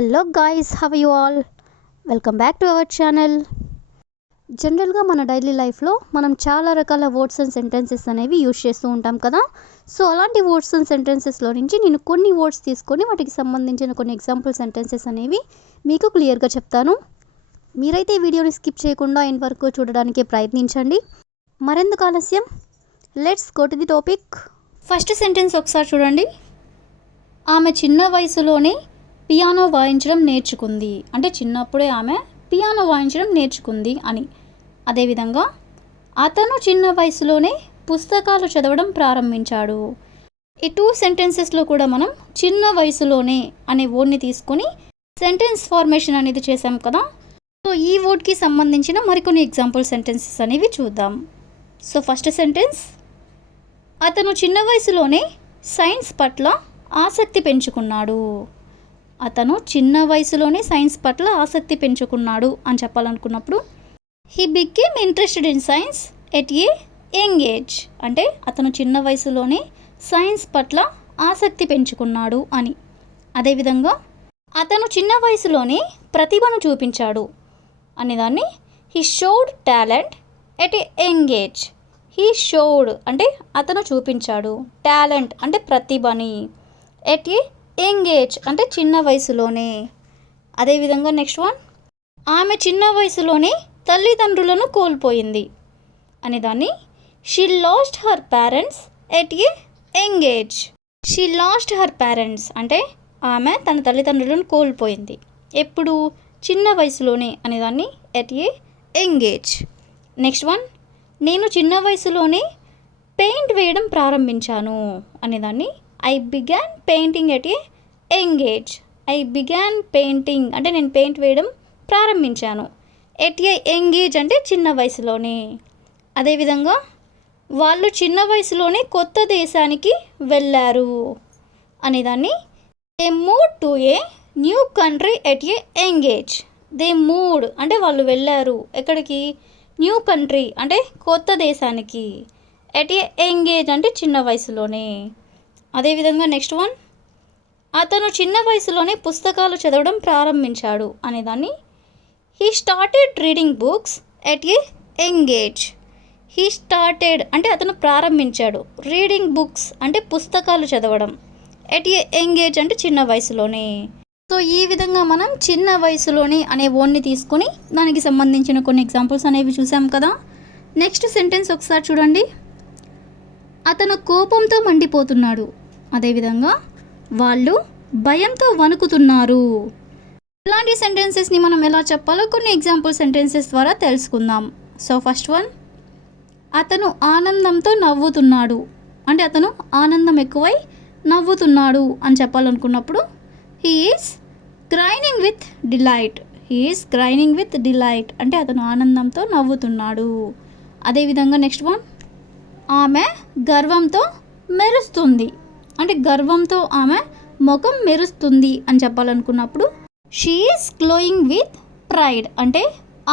Hello guys, have you all? Welcome back to our channel. జనరల్గా మన daily లైఫ్లో మనం చాలా రకాల వర్డ్స్ అండ్ సెంటెన్సెస్ అనేవి యూజ్ చేస్తూ ఉంటాం కదా. సో అలాంటి వర్డ్స్ అండ్ సెంటెన్సెస్లో నుంచి నేను కొన్ని వర్డ్స్ తీసుకొని వాటికి సంబంధించిన కొన్ని ఎగ్జాంపుల్ సెంటెన్సెస్ అనేవి మీకు క్లియర్గా చెప్తాను. మీరైతే ఈ వీడియోని స్కిప్ చేయకుండా ఎండ్ వరకు చూడడానికి ప్రయత్నించండి. మరెందుకు ఆలస్యం, let's go to the topic. First sentence ఒకసారి చూడండి. ఆమె చిన్న వయసులోనే పియానో వాయించడం నేర్చుకుంది. అంటే చిన్నప్పుడే ఆమె పియానో వాయించడం నేర్చుకుంది అని. అదేవిధంగా అతను చిన్న వయసులోనే పుస్తకాలు చదవడం ప్రారంభించాడు. ఈ టూ సెంటెన్సెస్లో కూడా మనం చిన్న వయసులోనే అనే వర్డ్ని తీసుకొని సెంటెన్స్ ఫార్మేషన్ అనేది చేసాం కదా. సో ఈ వర్డ్కి సంబంధించిన మరికొన్ని ఎగ్జాంపుల్ సెంటెన్సెస్ అనేవి చూద్దాం. సో ఫస్ట్ సెంటెన్స్, అతను చిన్న వయసులోనే సైన్స్ పట్ల ఆసక్తి పెంచుకున్నాడు. అతను చిన్న వయసులోనే సైన్స్ పట్ల ఆసక్తి పెంచుకున్నాడు అని చెప్పాలనుకున్నప్పుడు he became interested in science at a young age. అంటే అతను చిన్న వయసులోనే సైన్స్ పట్ల ఆసక్తి పెంచుకున్నాడు అని. అదేవిధంగా అతను చిన్న వయసులోనే ప్రతిభను చూపించాడు అనేదాన్ని he showed talent at a young age. He showed అంటే అతను చూపించాడు, టాలెంట్ అంటే ప్రతిభని, ఎట్ ఏ యంగ్ ఏజ్ అంటే చిన్న వయసులోనే. అదేవిధంగా నెక్స్ట్ వన్, ఆమె చిన్న వయసులోనే తల్లిదండ్రులను కోల్పోయింది అనేదాన్ని she lost her parents at a young age. She lost her parents అంటే ఆమె తన తల్లిదండ్రులను కోల్పోయింది. ఎప్పుడు? చిన్న వయసులోనే అనేదాన్ని at a young age. Next one, నేను చిన్న వయసులోనే పెయింట్ వేయడం ప్రారంభించాను అనేదాన్ని I began painting at a young age. I began painting అంటే నేను పెయింట్ వేయడం ప్రారంభించాను. ఎట్ ఏ యంగ్ ఏజ్ అంటే చిన్న వయసులోనే. అదేవిధంగా వాళ్ళు చిన్న వయసులోనే కొత్త దేశానికి వెళ్ళారు అనేదాన్ని they moved to a new country at a young age. They moved అంటే వాళ్ళు వెళ్ళారు ఎక్కడికి? న్యూ కంట్రీ అంటే కొత్త దేశానికి. ఎట్ ఏ యంగ్ ఏజ్ అంటే చిన్న వయసులోనే. అదేవిధంగా నెక్స్ట్ వన్, అతను చిన్న వయసులోనే పుస్తకాలు చదవడం ప్రారంభించాడు అనేదాన్ని he started reading books at a young age. He started అంటే అతను ప్రారంభించాడు, రీడింగ్ బుక్స్ అంటే పుస్తకాలు చదవడం, ఎట్ ఏ యంగ్ ఏజ్ అంటే చిన్న వయసులోనే. సో ఈ విధంగా మనం చిన్న వయసులోనే అనే వర్డ్ని తీసుకొని దానికి సంబంధించిన కొన్ని ఎగ్జాంపుల్స్ అనేవి చూసాం కదా. నెక్స్ట్ సెంటెన్స్ ఒకసారి చూడండి. అతను కోపంతో మండిపోతున్నాడు. అదేవిధంగా వాళ్ళు భయంతో వణుకుతున్నారు. ఇలాంటి సెంటెన్సెస్ని మనం ఎలా చెప్పాలో కొన్ని ఎగ్జాంపుల్ సెంటెన్సెస్ ద్వారా తెలుసుకుందాం. సో ఫస్ట్ వన్, అతను ఆనందంతో నవ్వుతున్నాడు. అంటే అతను ఆనందం ఎక్కువై నవ్వుతున్నాడు అని చెప్పాలనుకున్నప్పుడు he is grinning with delight. He is grinning with delight అంటే అతను ఆనందంతో నవ్వుతున్నాడు. అదేవిధంగా నెక్స్ట్ వన్, ఆమె గర్వంతో మెరుస్తుంది. అంటే గర్వంతో ఆమె ముఖం మెరుస్తుంది అని చెప్పాలనుకున్నప్పుడు she is glowing with pride అంటే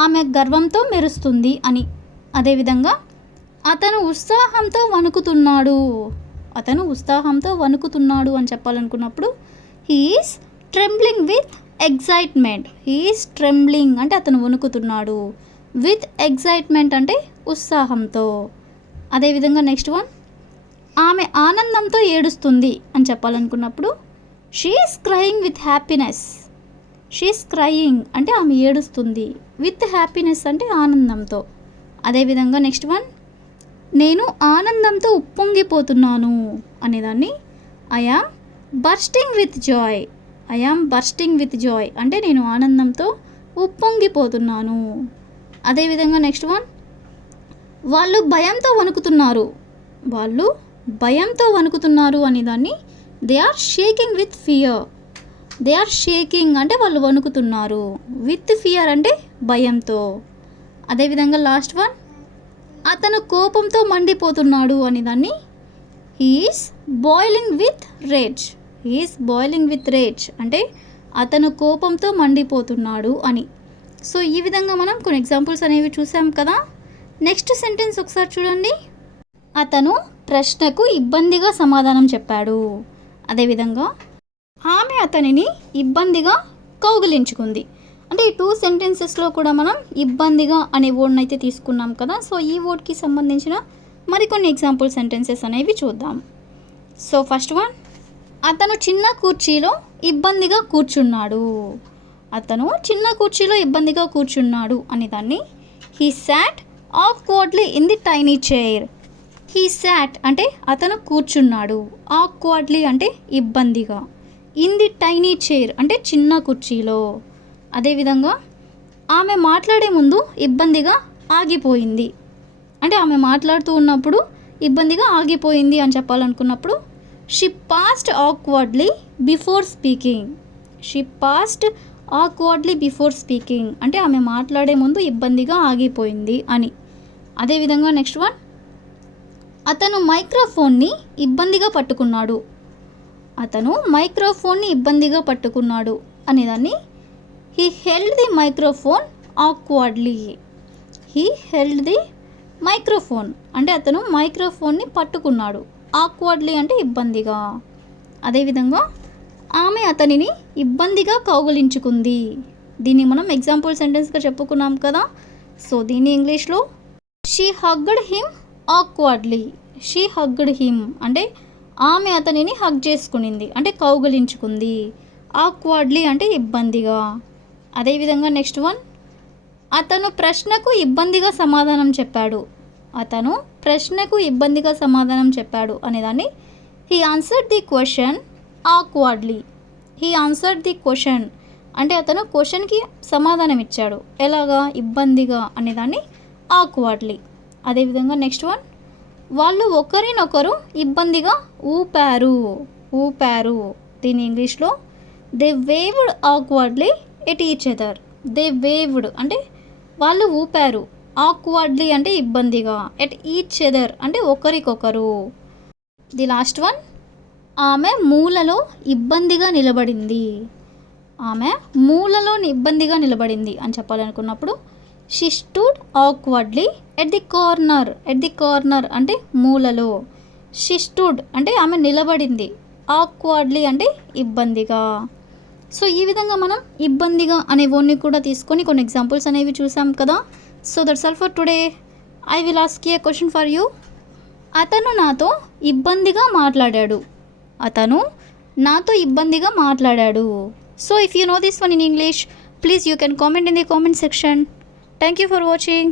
ఆమె గర్వంతో మెరుస్తుంది అని. అదేవిధంగా అతను ఉత్సాహంతో వణుకుతున్నాడు. అతను ఉత్సాహంతో వణుకుతున్నాడు అని చెప్పాలనుకున్నప్పుడు he is trembling with excitement. He is trembling అంటే అతను వణుకుతున్నాడు, విత్ ఎగ్జైట్మెంట్ అంటే ఉత్సాహంతో. అదేవిధంగా నెక్స్ట్ వన్, ఆమె ఆనందంతో ఏడుస్తుంది అని చెప్పాలనుకున్నప్పుడు she is crying with happiness. She is crying అంటే ఆమె ఏడుస్తుంది, విత్ హ్యాపీనెస్ అంటే ఆనందంతో. అదేవిధంగా నెక్స్ట్ వన్, నేను ఆనందంతో ఉప్పొంగిపోతున్నాను అనేదాన్ని I am bursting with Joy. I am bursting with Joy అంటే నేను ఆనందంతో ఉప్పొంగిపోతున్నాను. అదేవిధంగా నెక్స్ట్ వన్, వాళ్ళు భయంతో వణుకుతున్నారు. వాళ్ళు భయంతో వణుకుతున్నారు అనేదాన్ని they are shaking with fear. They are shaking అంటే వాళ్ళు వణుకుతున్నారు, విత్ ఫియర్ అంటే భయంతో. అదేవిధంగా లాస్ట్ వన్, అతను కోపంతో మండిపోతున్నాడు అనేదాన్ని he is boiling with rage. He is boiling with rage అంటే అతను కోపంతో మండిపోతున్నాడు అని. సో ఈ విధంగా మనం కొన్ని ఎగ్జాంపుల్స్ అనేవి చూసాం కదా. నెక్స్ట్ సెంటెన్స్ ఒకసారి చూడండి. అతను ప్రశ్నకు ఇబ్బందిగా సమాధానం చెప్పాడు. అదేవిధంగా ఆమె అతనిని ఇబ్బందిగా కౌగిలించుకుంది. అంటే ఈ 2 సెంటెన్సెస్లో కూడా మనం ఇబ్బందిగా అనే వర్డ్ని అయితే తీసుకున్నాం కదా. సో ఈ వర్డ్కి సంబంధించిన మరికొన్ని ఎగ్జాంపుల్ సెంటెన్సెస్ అనేవి చూద్దాం. సో ఫస్ట్ వన్, అతను చిన్న కుర్చీలో ఇబ్బందిగా కూర్చున్నాడు. అతను చిన్న కుర్చీలో ఇబ్బందిగా కూర్చున్నాడు అనే దాన్ని he sat awkwardly in the tiny chair. He sat అంటే అతను కూర్చున్నాడు, ఆక్వర్డ్లీ అంటే ఇబ్బందిగా, ఇన్ ది టైనీ చైర్ అంటే చిన్న కుర్చీలో. అదేవిధంగా ఆమె మాట్లాడే ముందు ఇబ్బందిగా ఆగిపోయింది. అంటే ఆమె మాట్లాడుతూ ఉన్నప్పుడు ఇబ్బందిగా ఆగిపోయింది అని చెప్పాలనుకున్నప్పుడు she paused awkwardly before speaking. She paused awkwardly before speaking అంటే ఆమె మాట్లాడే ముందు ఇబ్బందిగా ఆగిపోయింది అని. అదేవిధంగా నెక్స్ట్ వన్, అతను మైక్రోఫోన్ని ఇబ్బందిగా పట్టుకున్నాడు. అతను మైక్రోఫోన్ని ఇబ్బందిగా పట్టుకున్నాడు అనేదాన్ని he held the microphone awkwardly. He held the microphone అంటే అతను మైక్రోఫోన్ని పట్టుకున్నాడు, ఆక్వర్డ్లీ అంటే ఇబ్బందిగా. అదేవిధంగా ఆమె అతనిని ఇబ్బందిగా కౌగిలించుకుంది. దీన్ని మనం ఎగ్జాంపుల్ సెంటెన్స్గా చెప్పుకున్నాం కదా. సో దీన్ని ఇంగ్లీష్లో she hugged him awkwardly. She hugged him అంటే ఆమె అతనిని హగ్ చేసుకునింది అంటే కౌగిలించుకుంది, ఆక్వర్డ్లీ అంటే ఇబ్బందిగా. అదేవిధంగా నెక్స్ట్ వన్, అతను ప్రశ్నకు ఇబ్బందిగా సమాధానం చెప్పాడు. అతను ప్రశ్నకు ఇబ్బందిగా సమాధానం చెప్పాడు అనేదాన్ని he answered the question awkwardly. He answered the question అంటే అతను క్వశ్చన్కి సమాధానం ఇచ్చాడు, ఎలాగా, ఇబ్బందిగా అనేదాన్ని ఆక్వర్డ్లీ. అదేవిధంగా నెక్స్ట్ వన్, వాళ్ళు ఒకరినొకరు ఇబ్బందిగా ఊపారు. ఊపారు దీని ఇంగ్లీష్లో they waved awkwardly at each other. They waved అంటే వాళ్ళు ఊపారు, ఆక్వర్డ్లీ అంటే ఇబ్బందిగా, ఎట్ ఈచ్ అదర్ అంటే ఒకరికొకరు. ది లాస్ట్ వన్, ఆమె మూలలో ఇబ్బందిగా నిలబడింది. ఆమె మూలలో ఇబ్బందిగా నిలబడింది అని చెప్పాలనుకున్నప్పుడు she stood awkwardly at the corner. At the corner అంటే మూలలో. షీ స్టూడ్ అంటే ఆమె నిలబడింది, ఆక్వర్డ్లీ అంటే ఇబ్బందిగా. సో ఈ విధంగా మనం ఇబ్బందిగా అనే వర్డ్ని కూడా తీసుకొని కొన్ని ఎగ్జాంపుల్స్ అనేవి చూసాం కదా. So that's all for today. I will ask a question for you. అతను నాతో ఇబ్బందిగా మాట్లాడాడు. అతను నాతో ఇబ్బందిగా మాట్లాడాడు. So if you know this one in English, please you can comment in the comment section. Thank you for watching.